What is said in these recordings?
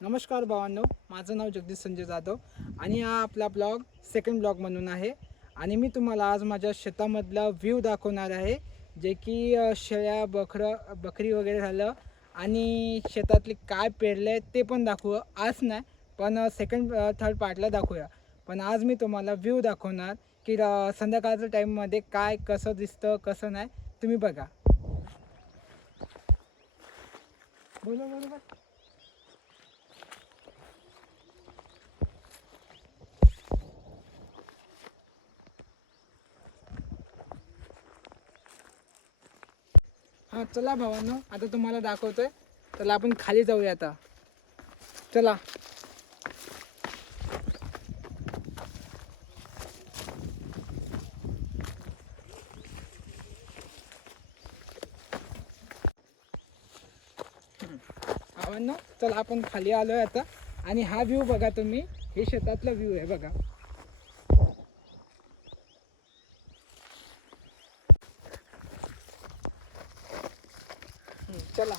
नमस्कार भावांनो, माझं नाव जगदीश संजय जाधव आणि हा आपला ब्लॉग सेकंड ब्लॉग म्हणून आहे. आणि मी तुम्हाला आज माझ्या शेतामधला व्ह्यू दाखवणार आहे, जे की शेळ्या बकरी वगैरे झालं आणि शेतातले काय पेरले आहे ते पण दाखवू. आज नाही पण सेकंड थर्ड पार्टला दाखवूया. पण आज मी तुम्हाला व्ह्यू दाखवणार की संध्याकाळच्या टाईममध्ये काय कसं दिसतं कसं नाही, तुम्ही बघा. बोला बोला. हां चला भावांनो, आता तुम्हाला दाखवतोय. चला आपण खाली जाऊया आता. चला. भावांनो चला आपण खाली आलोय आता. आणि हा व्ह्यू बघा तुम्ही, हे शेतातला व्ह्यू आहे बघा. चला.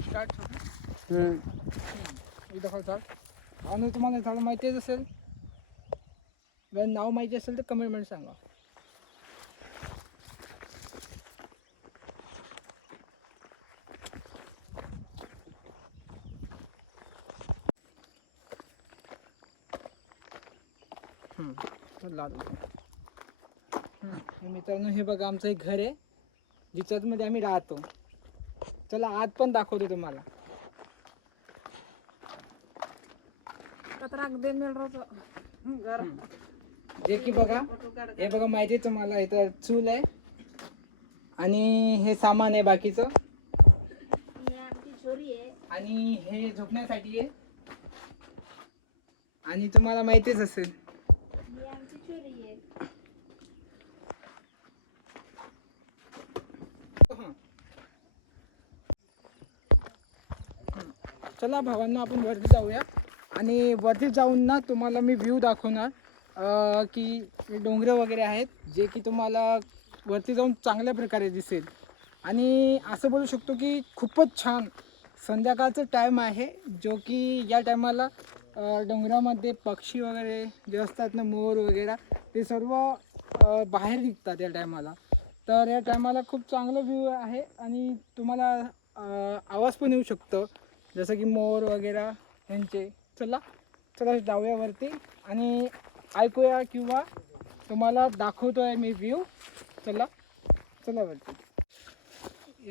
स्टार्ट. दाखव झाड. आणि तुम्हाला झाड माहितीच असेल, जर नाव माहिती असेल तर कमेंटमध्ये सांगा. मित्रांनो हे बघा, आमचं एक घर आहे ज्याच्यामध्ये आम्ही राहतो. चला आत पण दाखवतो तुम्हाला. जे की बघा, हे बघा माहिती आहे तुम्हाला, इथं चूल आहे आणि हे सामान आहे बाकीचं. आणि हे झोपण्यासाठी आहे. आणि तुम्हाला माहितीच असेल, चला भावांना आपण वरती जाऊया. आणि वरती जाऊन ना तुम्हाला मी व्ह्यू दाखवणार की डोंगर वगैरे आहेत, जे की तुम्हाला वरती जाऊन चांगल्या प्रकारे दिसेल. आणि असं बोलू शकतो की खूपच छान संध्याकाळचं टाईम आहे, जो की या टायमाला डोंगरामध्ये पक्षी वगैरे जे असतात ना, मोर वगैरे, ते सर्व बाहेर निघतात या टायमाला. तर या टायमाला खूप चांगलं व्ह्यू आहे आणि तुम्हाला आवाज पण येऊ शकतो, जसं की मोर वगैरे यांचे. चला चला जाऊया वरती आणि ऐकूया किंवा तुम्हाला दाखवतोय मी व्ह्यू. चला चला वरती.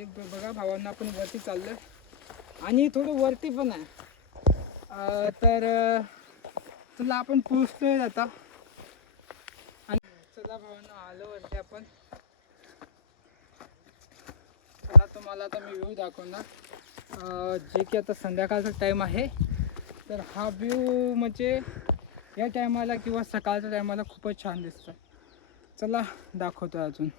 एक बघा भावांना, आपण वरती चाललोय आणि थोडं वरती पण आहे. तर चला आपण पोहोचतोय आता. आणि चला भावांना, आलो वरती आपण. चला तुम्हाला आता मी व्ह्यू दाखवणार, जे की आता संध्याकाळचा टाईम आहे. तर हा व्ह्यू म्हणजे या टायमाला किंवा सकाळच्या टायमाला खूपच छान दिसतं. चला दाखवतो अजून.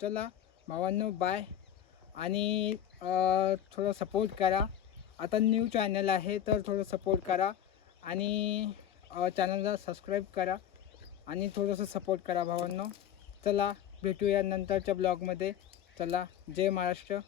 चला भावांनो, बाय. आणि थोडं सपोर्ट करा. आता न्यू चॅनल आहे तर थोडं सपोर्ट करा आणि चॅनलला सबस्क्राईब करा आणि थोडंसं सपोर्ट करा भावांनो. चला भेटूया नंतरच्या ब्लॉगमध्ये. चला, जय महाराष्ट्र.